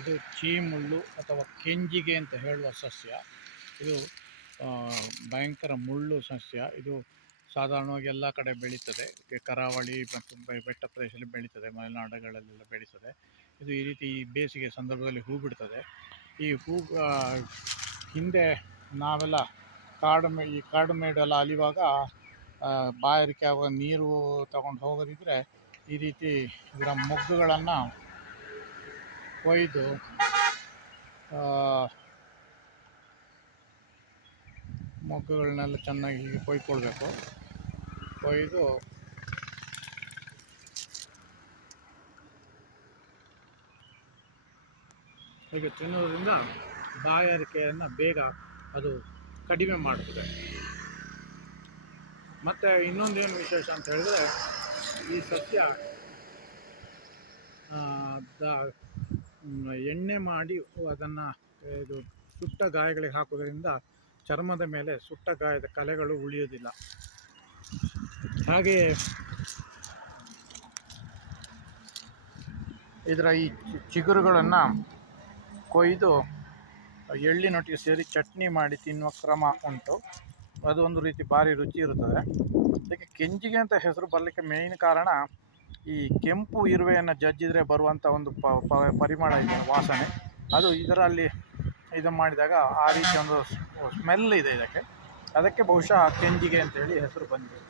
ಇದು ಚೀಮುಳ್ಳು ಅಥವಾ ಕೆಂಜಿಗೆ ಅಂತ ಹೇಳುವ ಸಸ್ಯ. ಇದು ಭಯಂಕರ ಮುಳ್ಳು ಸಸ್ಯ. ಇದು ಸಾಧಾರಣವಾಗಿ ಎಲ್ಲ ಕಡೆ ಬೆಳೀತದೆ. ಕರಾವಳಿ ಮತ್ತು ಬೆಟ್ಟ ಪ್ರದೇಶದಲ್ಲಿ ಬೆಳೀತದೆ, ಮಲೆನಾಡುಗಳಲ್ಲೆಲ್ಲ ಬೆಳೀತದೆ. ಇದು ಈ ರೀತಿ ಬೇಸಿಗೆ ಸಂದರ್ಭದಲ್ಲಿ ಹೂ ಬಿಡ್ತದೆ. ಈ ಹೂ ಹಿಂದೆ ನಾವೆಲ್ಲ ಈ ಕಾಡು ಮೇಡೆಲ್ಲ ಅಲಿಯುವಾಗ ಬಾಯಾರಿಕೆ ಆಗುವ ನೀರು ತಗೊಂಡು ಹೋಗೋದಿದ್ರೆ ಈ ರೀತಿ ಇದರ ಮೊಗ್ಗುಗಳನ್ನು ಕೊಯ್ದು ಮೊಗ್ಗುಗಳನ್ನೆಲ್ಲ ಚೆನ್ನಾಗಿ ಹೀಗೆ ಕೊಯ್ಕೊಳ್ಬೇಕು. ಕೊಯ್ದು ಹೀಗೆ ತಿನ್ನೋದ್ರಿಂದ ಬಾಯಾರಿಕೆಯನ್ನು ಬೇಗ ಅದು ಕಡಿಮೆ ಮಾಡ್ತದೆ. ಮತ್ತು ಇನ್ನೊಂದೇನು ವಿಶೇಷ ಅಂತ ಹೇಳಿದ್ರೆ, ಈ ಸಸ್ಯ ಎಣ್ಣೆ ಮಾಡಿ ಅದನ್ನು ಇದು ಸುಟ್ಟ ಗಾಯಗಳಿಗೆ ಹಾಕೋದ್ರಿಂದ ಚರ್ಮದ ಮೇಲೆ ಸುಟ್ಟ ಗಾಯದ ಕಲೆಗಳು ಉಳಿಯೋದಿಲ್ಲ. ಹಾಗೆಯೇ ಇದರ ಈ ಚಿಗುರುಗಳನ್ನು ಕೊಯ್ದು ಎಳ್ಳಿನೊಟ್ಟಿಗೆ ಸೇರಿ ಚಟ್ನಿ ಮಾಡಿ ತಿನ್ನುವ ಕ್ರಮ ಉಂಟು. ಅದು ಒಂದು ರೀತಿ ಭಾರಿ ರುಚಿ ಇರುತ್ತದೆ. ಅದಕ್ಕೆ ಕೆಂಜಿಗೆ ಅಂತ ಹೆಸರು ಬರಲಿಕ್ಕೆ ಮೇಯ್ನ್ ಕಾರಣ, ಈ ಕೆಂಪು ಇರುವೆಯನ್ನು ಜಜ್ಜಿದರೆ ಬರುವಂಥ ಒಂದು ಪರಿಮಳ ಇದೆ, ವಾಸನೆ. ಅದು ಇದರಲ್ಲಿ ಇದು ಮಾಡಿದಾಗ ಆ ರೀತಿ ಒಂದು ಸ್ಮೆಲ್ ಇದೆ ಇದಕ್ಕೆ. ಅದಕ್ಕೆ ಬಹುಶಃ ಕೆಂಜಿಗೆ ಅಂತೇಳಿ ಹೆಸರು ಬಂದಿದೆ.